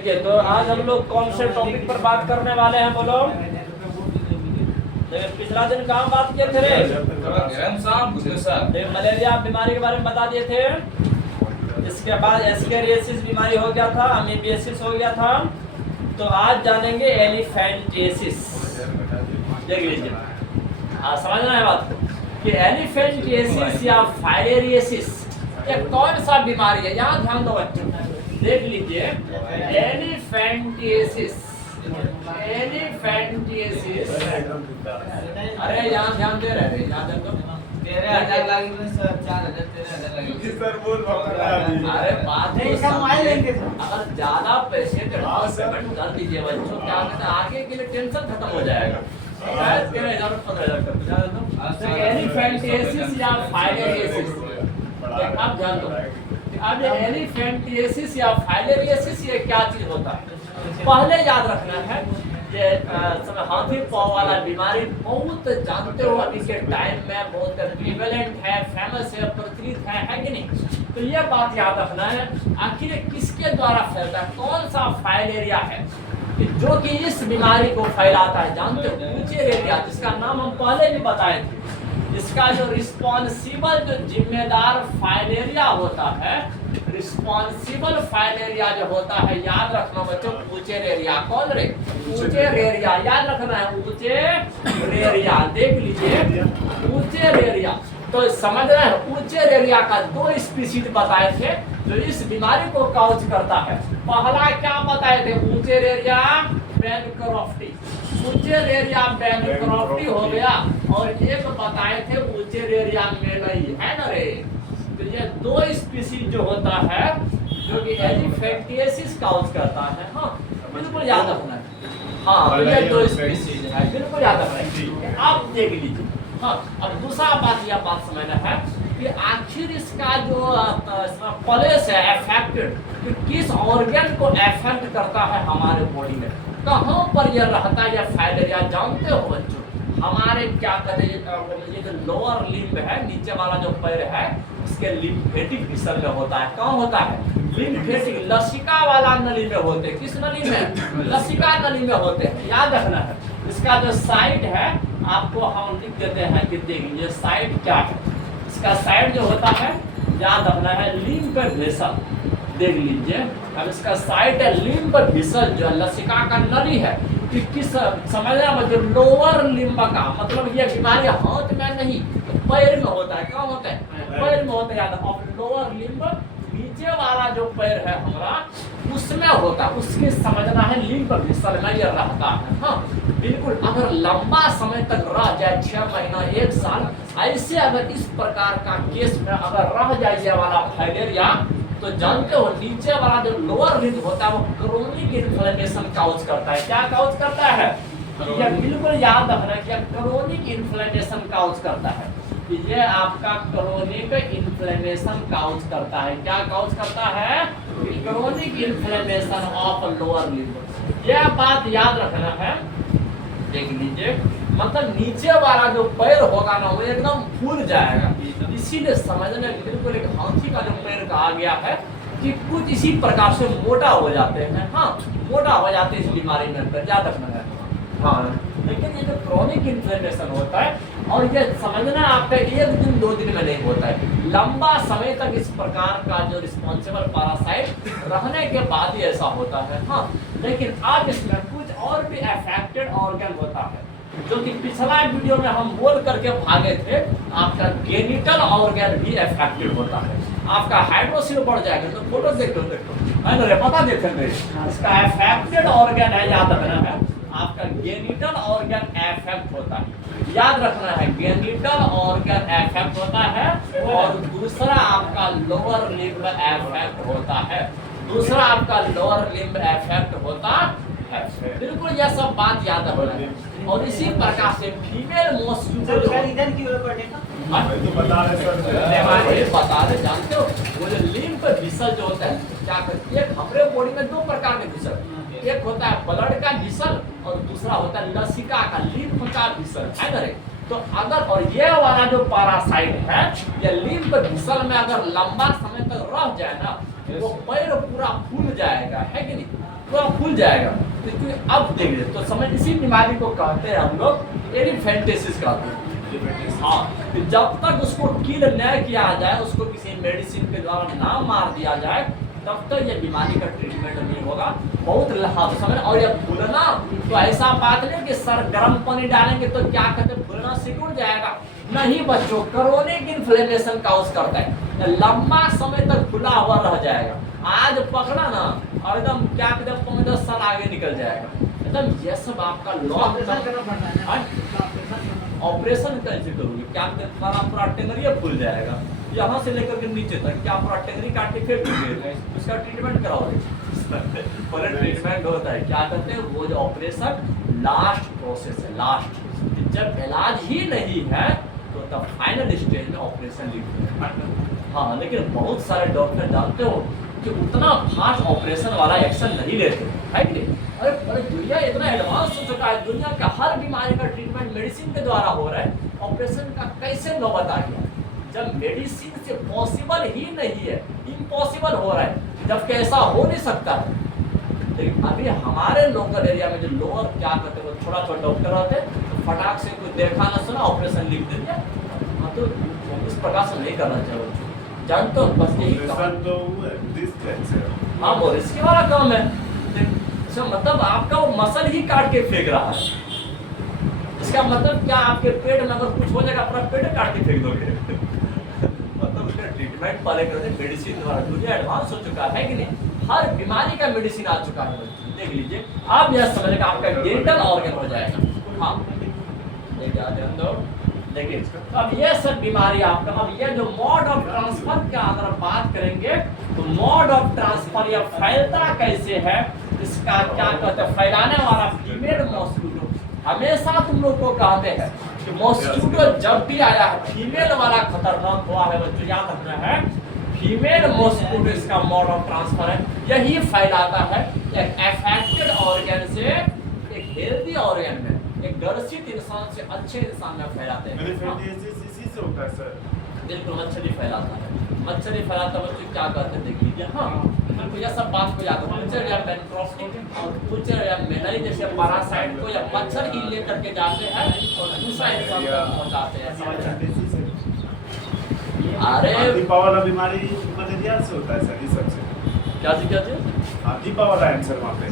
ठीक है, तो आज हम लोग कौन से टॉपिक पर बात करने वाले हैं बोलो। पिछला दिन कहाँ बात किए थे रे? मलेरिया बीमारी के बारे में बता दिए थे। इसके बाद एस्केरियासिस बीमारी हो गया था, अमीबियासिस हो गया था। तो आज जानेंगे एलिफेंटियासिस। देख लीजिए, हाँ समझना है बात को कि एलिफेंटियासिस या फाइलेरियासिस ये कौन सा बीमारी है। यहाँ ध्यान दो बच्चों, देख लीजिए एलिफेंटियासिस। एलिफेंटियासिस, अरे यहाँ ध्यान दे रहे हैं, यहाँ देखो 13,000 लगी सर, 4,000 13,000 लगी सर बोल अरे बात नहीं कमाई लेंगे सर। अगर ज्यादा पैसे पेमेंट कर दीजिए बच्चों, क्या कहते हैं आगे के लिए टेंशन खत्म हो जाएगा। 13,000 15,000 एलिफेंटियासिस या फाइलेरियासिस, आप ध्यान दो। अब एलिफेंटियासिस या फाइलेरियासिस ये क्या चीज होता है पहले याद रखना है। ये हाथी पाँव वाला बीमारी बहुत जानते हो, अभी के टाइम में बहुत प्रिवेलेंट है, फेमस है, प्रचलित है कि नहीं। तो ये बात याद रखना है आखिर किसके द्वारा फैलता है, कौन सा फाइलेरिया है जो कि इस बीमारी को फैलाता है। जानते हो ऊचेरेरिया, जिसका नाम हम पहले भी बताए थे। इसका जो रिस्पॉन्सिबल जो जिम्मेदार फाइलेरिया होता है, रिस्पॉन्सिबल फाइलेरिया जो होता है, याद रखना बच्चों ऊचेरेरिया। कौन रे? ऊचेरेरिया, याद रखना है ऊचेरेरिया। देख लीजिए ऊचेरेरिया, तो समझ रहे हैं ऊचेरेरिया का 2 स्पीशीज बताए थे जो इस बीमारी को काउज करता है। पहला क्या बताए थे? ऊचेरेरिया बैनक्रॉफ्टी। ऊचेरेरिया बैनक्रॉफ्टी हो गया, और एक बताए थे ऊचेरेरिया मेलई, है ना रे। तो ये 2 स्पीशीज जो होता है जो कि एलिफेंटियासिस काउज करता है। हाँ बिल्कुल याद रखना है। हाँ तो ये 2 स्पीशीज है, बिल्कुल याद रखना है। आप देख लीजिए। हाँ अब दूसरा बात यह बात समझना है कि आखिर इसका जो प्लेस है अफेक्टेड, कि किस ऑर्गन को अफेक्ट करता है हमारे बॉडी में, कहाँ पर यह रहता है। यह फाइलेरिया जानते हो बच्चों, हमारे क्या कहते हैं ये जो लोअर लिम्ब है, नीचे वाला जो पैर है, इसके लिम्फेटिक विसल में होता है। कहाँ होता है? लिम्फेटिक, लसिका वाला नली में होते हैं। किस नली में? लसिका नली में होते हैं, याद रखना है। इसका जो साइड है आपको हम लिख देते हैं कि देखिए साइड क्या है। इसका साइड जो होता है याद रखना है लिम्फ वेसल। देख लीजिए, अब इसका साइड है लिम्फ वेसल, जो लसिका का नली है कि किस समझना मतलब लोअर लिम्ब का, मतलब ये बीमारी हाथ में नहीं पैर में होता है। क्या होता है? पैर में होता है, याद। अब लोअर लिम्ब नीचे वाला जो पैर है हमारा उसमें होता है, उसके समझना है लिम्फ वेसल में ये रहता है। हाँ बिल्कुल, अगर लंबा समय तक रह जाए 6 महीना 1 साल ऐसे अगर इस प्रकार का केस में अगर रह जाए ये वाला फाइलेरिया, तो जानते हो नीचे वाला जो लोअर लिम्ब होता है वो क्रोनिक इन्फ्लेमेशन काउज करता है। क्या काउज करता है? ये बिल्कुल याद रखना कि क्रोनिक इन्फ्लेमेशन काउज करता है। ये आपका क्रोनिक इन्फ्लेमेशन काउज करता है। क्या काउज करता है? Chronic inflammation of lower limb. यह बात याद रखना है। देख लीजिए, मतलब नीचे वाला जो पैर होगा ना वो एकदम फूल जाएगा। इसीलिए समझने बिल्कुल एक हाथी का जो पैर कहा गया है कि कुछ इसी प्रकार से मोटा हो जाते हैं। हाँ मोटा हो जाते हैं इस बीमारी में, याद रखना है। हाँ लेकिन ये जो क्रोनिक इन्फ्लेमेशन होता है, और ये समझना आपका 1 दिन 2 दिन में नहीं होता है, लंबा समय तक इस प्रकार का जो रिस्पॉन्सिबल पैरासाइट रहने के बाद ही ऐसा होता है। हाँ लेकिन अब इसमें कुछ और भी अफेक्टेड ऑर्गन होता है जो कि पिछला वीडियो में हम बोल करके भागे थे। आपका गेनिटल ऑर्गन भी अफेक्टेड होता है। आपका हाइड्रोसिल बढ़ जाएगा तो फोटो देख लो, है ना रे, पता देख सकते हैं। इसका अफेक्टेड ऑर्गन है, याद रखना है आपका गेनिटल ऑर्गन अफेक्ट होता है। याद रखना है गेनिटल ऑर्गन अफेक्ट होता है, और दूसरा आपका लोअर लिम्ब अफेक्ट होता है। दूसरा आपका लोअर लिम्ब अफेक्ट होता है। बिल्कुल यह सब बात याद रखना है। और इसी प्रकार से फीमेल मॉस्किटो इधर की ओर पड़ने का बता रहे जानते हो, वो जो लिम्फ विसल जो होता है क्या करती है, हमारे बॉडी में 2 प्रकार के विसल, एक होता है ब्लड का विसल और दूसरा होता है लसिका का लिम्फ का विसल, है ना रे। तो अगर और ये वाला जो पैरासाइट है ये लिम्फ विसल में अगर लंबा समय तक रह जाए ना, वो पैर पूरा फूल जाएगा, है कि नहीं। पूरा खुल जाएगा। तो क्योंकि अब देखिए तो समझ इसी बीमारी को कहते हैं हम लोग एरिथेमेटोसिस कहते हैं। हाँ, कि जब तक उसको किल न किया जाए, उसको किसी मेडिसिन के द्वारा ना मार दिया जाए, तब तक ये बीमारी का ट्रीटमेंट नहीं होगा। बहुत लहाज समझ। और ये फूलना तो ऐसा बात नहीं कि सर गर्म पानी डालेंगे तो क्या कहते हैं फूलना सिकुड़ जाएगा, नहीं बच्चों, क्रोनिक इन्फ्लेमेशन काउज करता है, लंबा समय तक फूला हुआ रह जाएगा। आज पकड़ा ना और एकदम क्या कहते हैं 5-10 साल आगे निकल जाएगा एकदम। ये सब आपका लॉन्ग ऑपरेशन कैसे करोगे? क्या तुम्हारा पूरा टेंगरिया फूल जाएगा यहाँ से लेकर के नीचे तक, क्या पूरा टेंगरी काट के फेंक दोगे? उसका ट्रीटमेंट कराओगे? पहले ट्रीटमेंट होता है, क्या कहते हैं वो जो ऑपरेशन लास्ट प्रोसेस है, लास्ट। जब इलाज ही नहीं है तो तब फाइनल स्टेज में ऑपरेशन लिखते हैं। हाँ, लेकिन बहुत सारे डॉक्टर जानते हो कि उतना फास्ट ऑपरेशन वाला एक्शन नहीं लेते, है कि नहीं? अरे दुनिया इतना एडवांस हो चुका है, दुनिया का हर बीमारी का ट्रीटमेंट मेडिसिन के द्वारा हो रहा है, ऑपरेशन का कैसे नौबत आ गया? जब मेडिसिन से पॉसिबल ही नहीं है, इम्पॉसिबल हो रहा है, जबकि ऐसा हो नहीं सकता है। लेकिन अभी हमारे लोकल एरिया में जो लोअर क्या कहते हैं छोटा छोटा डॉक्टर होते हैं, तो फटाक से कोई देखा ना सुना ऑपरेशन लिख दे दिया। हाँ, तो इस प्रकार से नहीं करना चाहिए, जानते हो? बस यही हाँ, वो रिस्क वाला काम है। इसका मतलब आपका वो मसल ही काट के फेंक रहा है। इसका मतलब क्या, आपके पेट में अगर कुछ हो जाएगा अपना पेट काट के फेंक दोगे? मतलब उसका ट्रीटमेंट पहले करते मेडिसिन द्वारा। दुनिया एडवांस हो चुका है कि नहीं? हर बीमारी का मेडिसिन आ चुका है। देख लीजिए, आप यह समझेगा आपका जेनिटल ऑर्गन हो जाएगा। हाँ, ध्यान दो। देखिए, अब ये सब बीमारी आपका, अब ये जो मोड ऑफ ट्रांसफर का अगर बात करेंगे तो मोड ऑफ ट्रांसफर या फैलता कैसे है, इसका क्या कहते हैं, फैलाने वाला फीमेल मॉस्किटो। हमेशा तुम लोग को कहते हैं कि मॉस्किटो जब भी आया है फीमेल वाला खतरनाक हुआ है, बच्चों याद रखना है, फीमेल मॉस्किटो इसका मोड ऑफ ट्रांसफर है, यही फैलाता है एक अफेक्टेड ऑर्गन से एक हेल्दी ऑर्गन में, एक ग्रसित इंसान से अच्छे इंसान में फैलाते हैं। इसी से होता है सर। बिल्कुल, मच्छर ही फैलाता है, मच्छर ही फैलाता है। बच्चों क्या करते हैं देख लीजिए। हाँ, बिल्कुल, यह सब बात को याद रखो। मच्छर या मैनक्रोस्टिक और पुचर या मेनरी जैसे पैरासाइट को या मच्छर ही लेकर के जाते हैं और दूसरा इंसान को पहुंचाते हैं। अरे दीपा वाला बीमारी मलेरिया से होता है सर, ये सबसे क्या चीज? दीपा वाला आंसर वहाँ पे